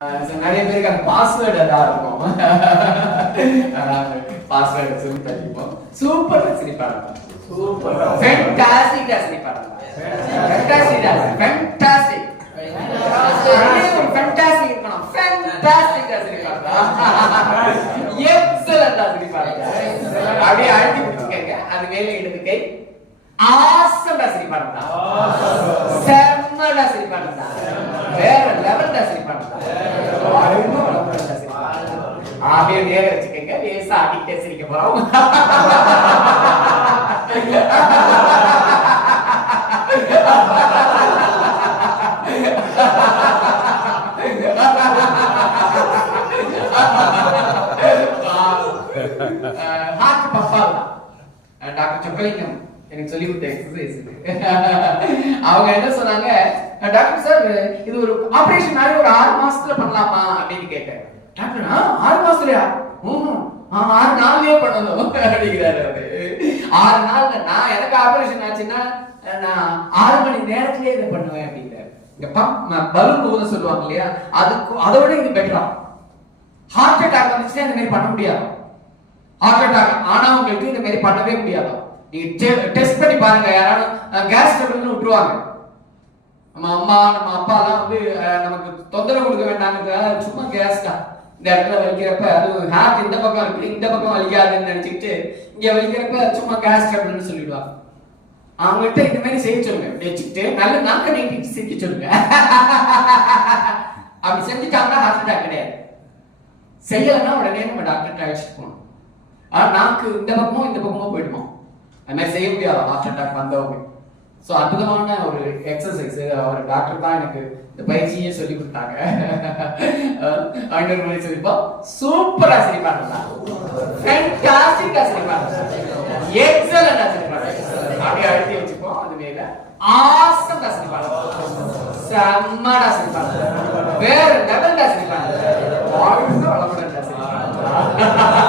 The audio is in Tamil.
நிறைய பேருக்கு அந்த பாஸ்வேர்டு எல்லாம் இருக்கும். பாஸ்வேர்டு சொல்லி தள்ளிப்போம். சூப்பர் ரசினி படம், சூப்பர் ஃபேண்டாஸ்டிக் ரசினி படம், ஃபேண்டாஸ்டிக் ஃபேண்டாஸ்டிக் ஃபேண்டாஸ்டிக் இருக்கணும், ஃபேண்டாஸ்டிக் ரசினி படம், எக்ஸலன்ட் ரசினி படம். அப்படியே அழுத்தி கொடுத்துக்கங்க, அது மேலே இடது கை. ஆசம் ரசினி படம் தான், செம்ம ரசினி படம் தான், வேற லெவல் ரசினி படம் தான். அப்படியே நேர வச்சுக்கங்க, லேசா அடிக்கிட்டே சிரிக்க போறோம். ஹார்ட் பம்பா டாக்டர் சொக்கலிங்கம் எனக்கு சொல்லி கொடுத்த எக்ஸசைஸ். அவங்க என்ன சொன்னாங்க, டாக்டர் சார் இது ஒரு ஆபரேஷன் மாதிரி ஒரு 6 மாசத்துல பண்ணலாமா அப்படின்னு கேட்டேன். டாக்டர் 6 மாசத்துலயா? 6 நாள்லயே பண்ணணும் அப்படிங்கிறாரு அவரு. 6 நாள்ல நான் எனக்கு ஆபரேஷன் ஆச்சுன்னா நான் 6 மணி நேரத்திலேயே இதை பண்ணுவேன் அப்படிங்கிறாரு. இந்த பலூன் ஊத சொல்லுவாங்க இல்லையா, அதுக்கு அதை விட இது பெட்டரா. ஹார்ட் அட்டாக் வந்துச்சுன்னா இந்த மாதிரி பண்ண முடியாது. ஹார்ட் அட்டாக் ஆனவங்களுக்கு இந்த மாதிரி பண்ணவே முடியாது. நீங்க டெஸ்ட் பண்ணி பாருங்க, யாராலும் கேஸ் ட்ரபிள்னு விட்டுருவாங்க. நம்ம அம்மா நம்ம அப்பா எல்லாம் வந்து நமக்கு தொந்தரவு கொடுக்க வேண்டாம், சும்மா கேஸ் தான் இந்த இடத்துல வலிக்கிறப்ப, அது ஹார்ட் இந்த பக்கம் இருக்கு இந்த பக்கம் வலிக்காதுன்னு நினைச்சுக்கிட்டு இங்க வலிக்கிறப்ப சும்மா கேஸ் ட்ரபிள்னு சொல்லிடுவாங்க. அவங்ககிட்ட இந்த மாதிரி செய்ய சொல்லுங்க, வச்சுக்கிட்டு நல்ல நாக்க நீட்டிட்டு சிரிக்க சொல்லுங்க. அப்படி செஞ்சுட்டாங்கன்னா ஹார்ட் அட்டாக் கிடையாது. செய்யலைன்னா உடனே நம்ம டாக்டர் அழைச்சிட்டு போகணும். ஆனா நாக்கு இந்த பக்கமும் இந்த பக்கமும் போயிடுவோம், அந்த மாதிரி செய்ய முடியாது ஹார்ட் அட்டாக் வந்தவங்க. ஸோ அற்புதமான ஒரு எக்ஸசைஸ். அவர் டாக்டர் தான் எனக்கு இந்த பயிற்சியே சொல்லி கொடுத்தாங்க. இன்னொரு முறை சொல்லிப்போம், சூப்பரா சிரிப்பாங்க, ஃபேண்டாஸ்டிக்கா சிரிப்பாங்க, எக்ஸலண்டா சிரிப்பாங்க. அப்படியே அழுத்தி வச்சுப்போம், அது மேல ஆசம்டா சிரிப்பாங்க, செம்மடா சிரிப்பாங்க, வேற லெவல்டா சிரிப்பாங்க, வாழ்ந்து வளமுடன்டா சிரிப்பாங்க.